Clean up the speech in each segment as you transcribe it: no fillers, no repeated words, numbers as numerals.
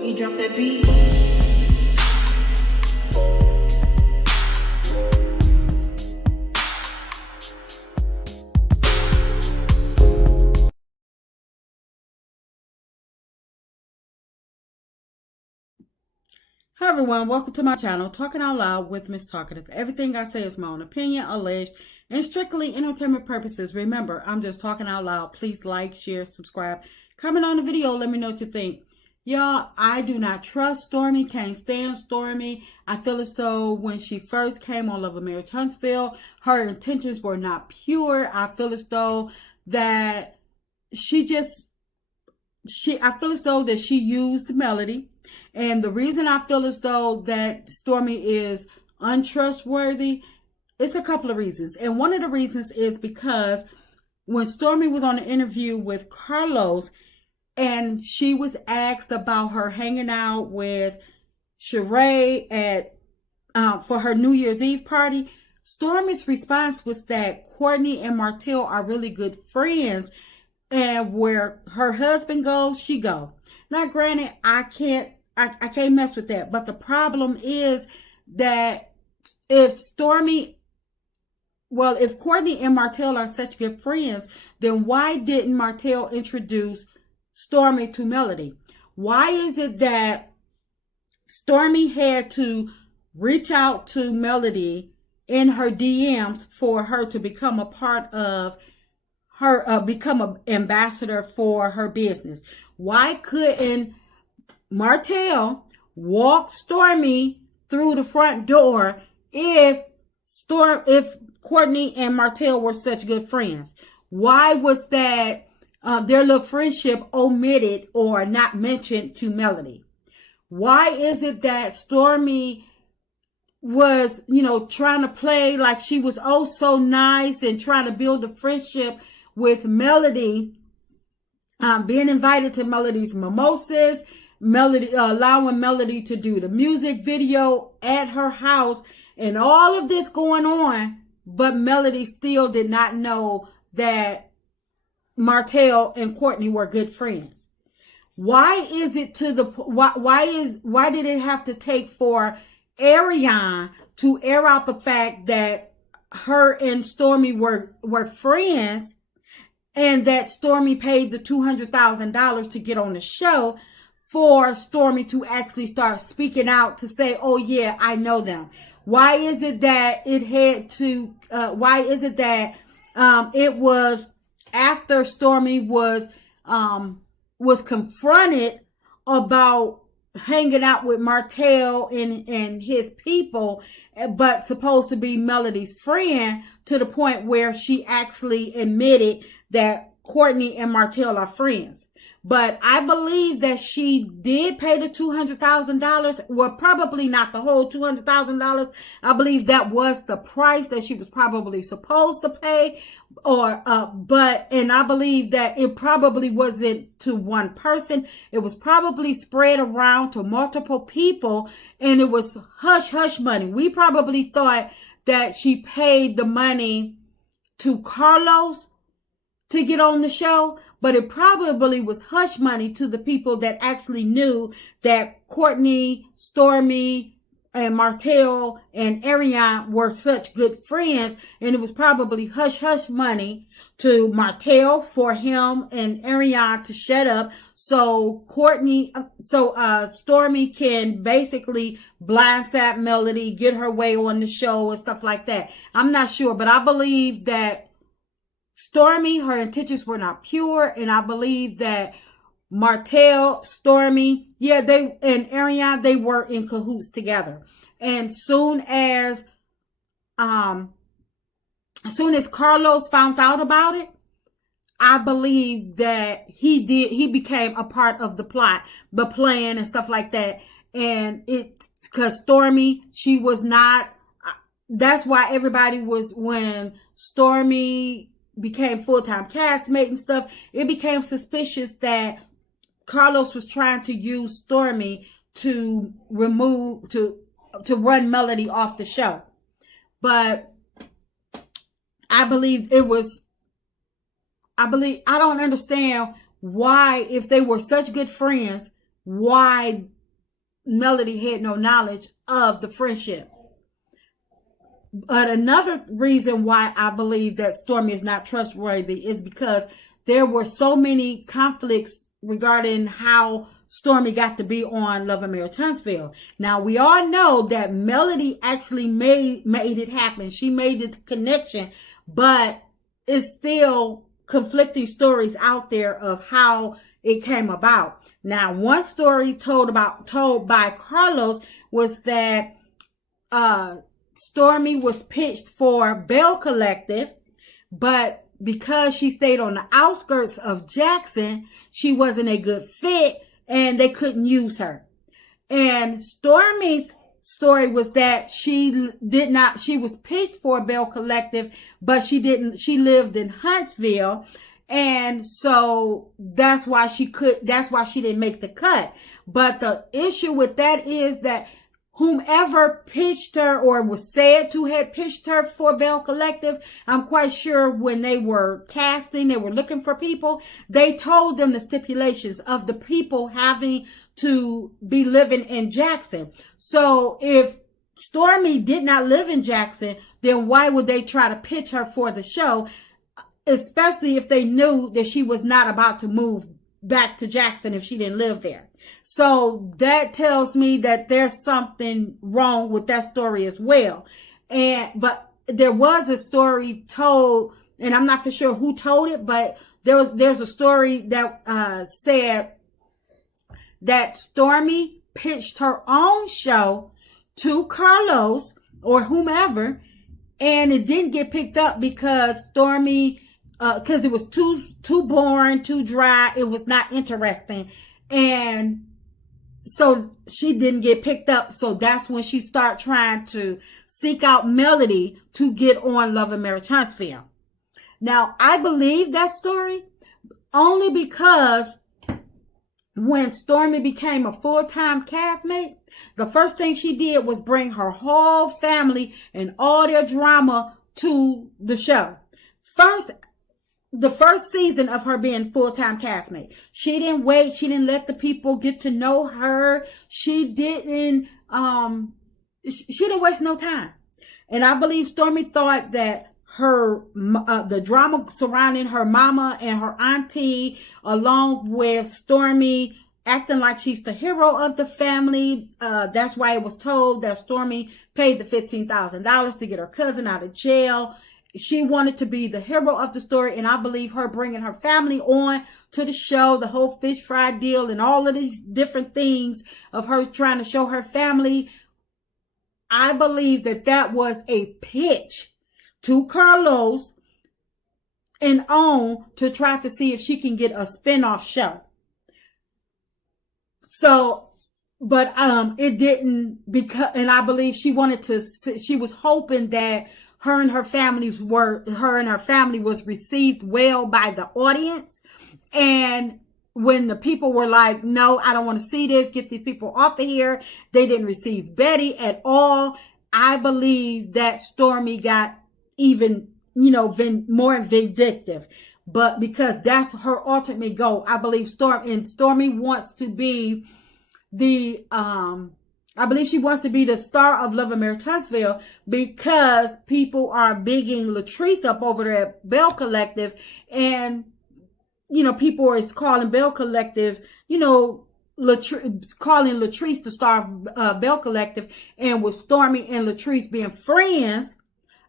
Boogie, drop that beat. Hi everyone, welcome to my channel, Talking Out Loud with Miss Talkative. Everything I say is my own opinion, alleged, and strictly entertainment purposes. Remember, I'm just talking out loud. Please like, share, subscribe, comment on the video, let me know what you think. Y'all, I do not trust Stormi, can't stand Stormi. I feel as though when she first came on Love of Marriage Huntsville, her intentions were not pure. I feel as though that she used Melody. And the reason I feel as though that Stormi is untrustworthy, it's a couple of reasons. And one of the reasons is because when Stormi was on an interview with Carlos and she was asked about her hanging out with Sheree at for her New Year's Eve party, Stormi's response was that Courtney and Martell are really good friends, and where her husband goes, she go. Now, granted, I can't mess with that. But the problem is that if Courtney and Martell are such good friends, then why didn't Martell introduce Stormi to Melody? Why is it that Stormi had to reach out to Melody in her DMs for her to become a part of her, become an ambassador for her business? Why couldn't Martell walked Stormi through the front door if Courtney and Martell were such good friends? Why was that their little friendship omitted or not mentioned to Melody? Why is it that Stormi was, trying to play like she was oh so nice and trying to build a friendship with Melody, being invited to Melody's mimosas, allowing Melody to do the music video at her house, and all of this going on, but Melody still did not know that Martell and Courtney were good friends? Why is it why did it have to take for Ariane to air out the fact that her and Stormi were friends, and that Stormi paid the $200,000 to get on the show, for Stormi to actually start speaking out to say, oh yeah, I know them? Why is it that it was after Stormi was confronted about hanging out with Martell and his people, but supposed to be Melody's friend, to the point where she actually admitted that Courtney and Martell are friends? But I believe that she did pay the $200,000. Well, probably not the whole $200,000. I believe that was the price that she was probably supposed to pay. And I believe that it probably wasn't to one person. It was probably spread around to multiple people, and it was hush hush money. We probably thought that she paid the money to Carlos to get on the show, but it probably was hush money to the people that actually knew that Courtney, Stormi, and Martell and Ariane were such good friends, and it was probably hush hush money to Martell for him and Ariane to shut up, so Stormi can basically blindside Melody, get her way on the show and stuff like that. I'm not sure, but I believe that Stormi, her intentions were not pure, and I believe that Martell, Stormi, and Ariane, they were in cahoots together. And soon as Carlos found out about it, I believe that he became a part of the plot, the plan and stuff like that. And because Stormi, she was not, that's why everybody was, when Stormi became full-time castmate and stuff, it became suspicious that Carlos was trying to use Stormi to run Melody off the show. But I don't understand why, if they were such good friends, why Melody had no knowledge of the friendship. But another reason why I believe that Stormi is not trustworthy is because there were so many conflicts regarding how Stormi got to be on Love and Marriage Huntsville. Now, we all know that Melody actually made it happen. She made the connection, but it's still conflicting stories out there of how it came about. Now, one story told by Carlos was that Stormi was pitched for Bell Collective, but because she stayed on the outskirts of Jackson, she wasn't a good fit and they couldn't use her. And Stormi's story was that she was pitched for Bell Collective, but she lived in Huntsville. And so that's why she didn't make the cut. But the issue with that is that whomever pitched her or was said to have pitched her for Bell Collective, I'm quite sure when they were casting, they were looking for people, they told them the stipulations of the people having to be living in Jackson. So if Stormi did not live in Jackson, then why would they try to pitch her for the show? Especially if they knew that she was not about to move back to Jackson if she didn't live there. So that tells me that there's something wrong with that story as well. But there was a story told, and I'm not for sure who told it, but there's a story that said that Stormi pitched her own show to Carlos or whomever, and it didn't get picked up because Stormi, because it was too boring, too dry. It was not interesting. And so she didn't get picked up. So that's when she started trying to seek out Melody to get on Love and Marriage Huntsville. Now, I believe that story only because when Stormi became a full-time castmate, the first thing she did was bring her whole family and all their drama to the show. The first season of her being full-time castmate, she didn't wait. She didn't let the people get to know her. She didn't waste no time. And I believe Stormi thought that the drama surrounding her mama and her auntie, along with Stormi acting like she's the hero of the family. That's why it was told that Stormi paid the $15,000 to get her cousin out of jail. She wanted to be the hero of the story, and I believe her bringing her family on to the show, the whole fish fry deal and all of these different things of her trying to show her family, I believe that was a pitch to Carlos and OWN to try to see if she can get a spinoff show. So, but it didn't, because, and I believe she was hoping that her and her family was received well by the audience. And when the people were like, no, I don't want to see this, get these people off of here, they didn't receive Betty at all. I believe that Stormi got even, more vindictive. But because that's her ultimate goal, I believe Stormi wants to be I believe she wants to be the star of Love and Marriage Huntsville because people are bigging Latrice up over there at Bell Collective. And, people are calling Bell Collective, calling Latrice the star of Bell Collective. And with Stormi and Latrice being friends,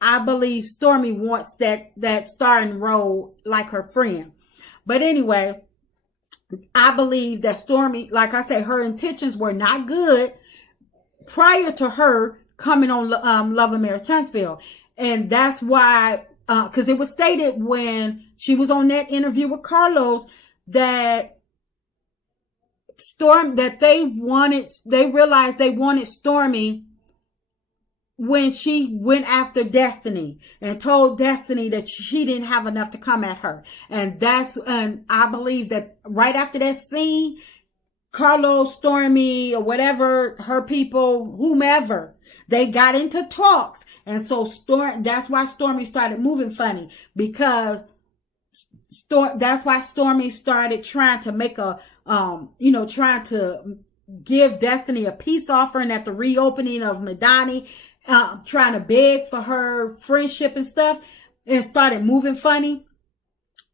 I believe Stormi wants that starring role like her friend. But anyway, I believe that Stormi, like I said, her intentions were not good prior to her coming on Love and Marriage Huntsville. And that's why, because it was stated when she was on that interview with Carlos that they realized they wanted Stormi when she went after Destiny and told Destiny that she didn't have enough to come at her. And I believe that right after that scene, Carlos, Stormi, or whatever, her people, whomever, they got into talks. And so that's why Stormi started moving funny, because that's why Stormi started trying to make trying to give Destiny a peace offering at the reopening of Madani, trying to beg for her friendship and stuff, and started moving funny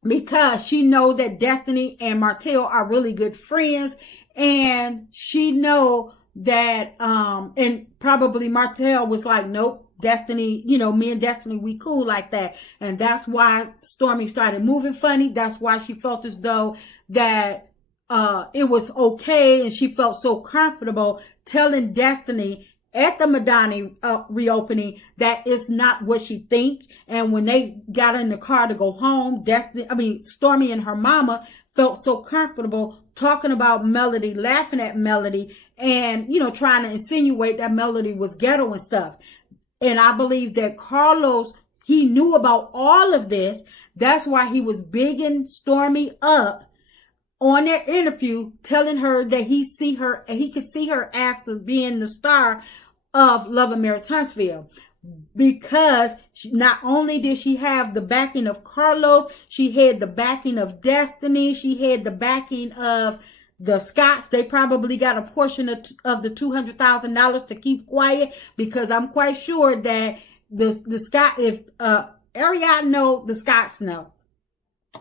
because she know that Destiny and Martell are really good friends, and she know that and probably Martell was like, nope, Destiny, me and Destiny, we cool like that. And that's why Stormi started moving funny. That's why she felt as though that it was okay, and she felt so comfortable telling Destiny at the Madani reopening that it's not what she think. And when they got in the car to go home, Stormi and her mama felt so comfortable talking about Melody, laughing at Melody, and trying to insinuate that Melody was ghetto and stuff. And I believe that Carlos, he knew about all of this. That's why he was bigging Stormi up on that interview, telling her that he could see her as being the star of Love and Marriage Huntsville. Because not only did she have the backing of Carlos, she had the backing of Destiny, she had the backing of the Scotts. They probably got a portion of the $200,000 to keep quiet, because I'm quite sure that the Scott, if Ariana know, the Scotts know.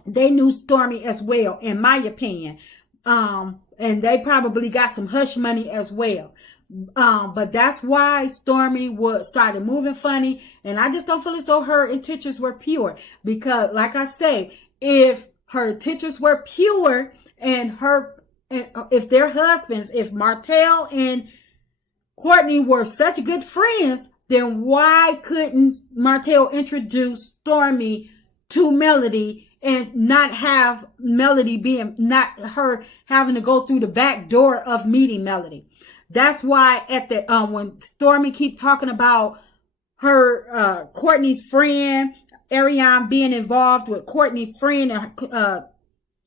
They knew Stormi as well, in my opinion. And they probably got some hush money as well. But that's why Stormi started moving funny. And I just don't feel as though her intentions were pure. Because, like I say, if her intentions were pure and if their husbands, if Martell and Courtney were such good friends, then why couldn't Martell introduce Stormi to Melody and not have Melody not her having to go through the back door of meeting Melody? That's why at the when Stormi keep talking about her Courtney's friend Ariana being involved with Courtney's friend and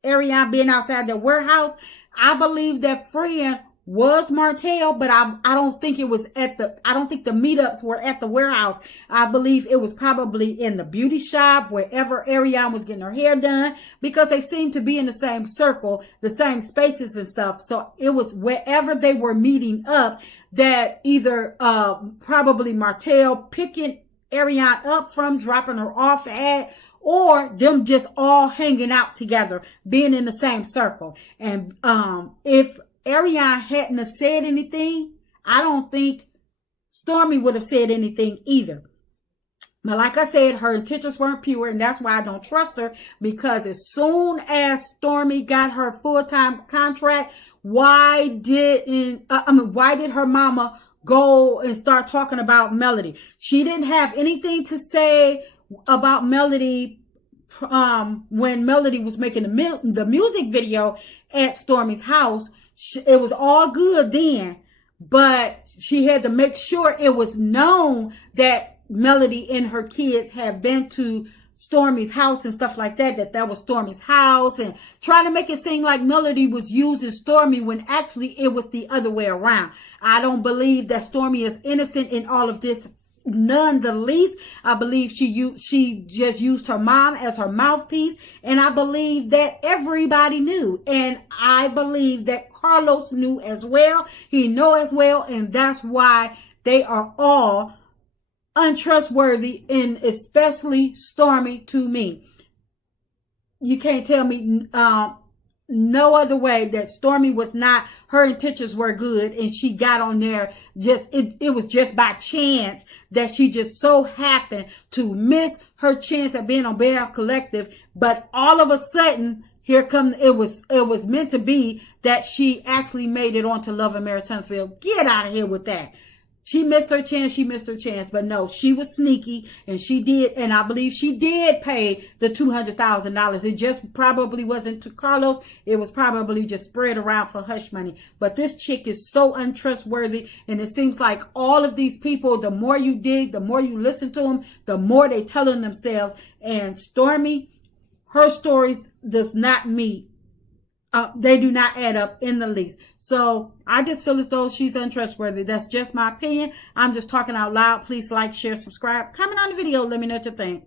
Ariana being outside the warehouse, I believe that friend was Martell, but I don't think it was I don't think the meetups were at the warehouse. I believe it was probably in the beauty shop, wherever Ariana was getting her hair done, because they seemed to be in the same circle, the same spaces and stuff. So it was wherever they were meeting up, that either probably Martell picking Ariana up from, dropping her off at, or them just all hanging out together, being in the same circle. And if Ariana hadn't have said anything, I don't think Stormi would have said anything either. But like I said, her intentions weren't pure, and that's why I don't trust her, because as soon as Stormi got her full-time contract, why did her mama go and start talking about Melody? She didn't have anything to say about Melody when Melody was making the music video at Stormi's house. It was all good then, but she had to make sure it was known that Melody and her kids had been to Stormi's house and stuff like that, that was Stormi's house, and trying to make it seem like Melody was using Stormi when actually it was the other way around. I don't believe that Stormi is innocent in all of this. None the least. I believe she just used her mom as her mouthpiece, and I believe that everybody knew, and I believe that Carlos knew as well. He knew as well, and that's why they are all untrustworthy, and especially Stormi to me. You can't tell me no other way that Stormi was not, her intentions were good, and she got on there it was just by chance that she just so happened to miss her chance at being on Bad Collective. But all of a sudden, here comes, it was meant to be that she actually made it onto Love and Marriage Huntsville. Get out of here with that. She missed her chance, but no, she was sneaky, and she did, and I believe she did pay the $200,000. It just probably wasn't to Carlos. It was probably just spread around for hush money. But this chick is so untrustworthy, and it seems like all of these people, the more you dig, the more you listen to them, the more they telling themselves. And Stormi, her stories does not meet. They do not add up in the least. So I just feel as though she's untrustworthy. That's just my opinion. I'm just talking out loud. Please like, share, subscribe, comment on the video. Let me know what you think.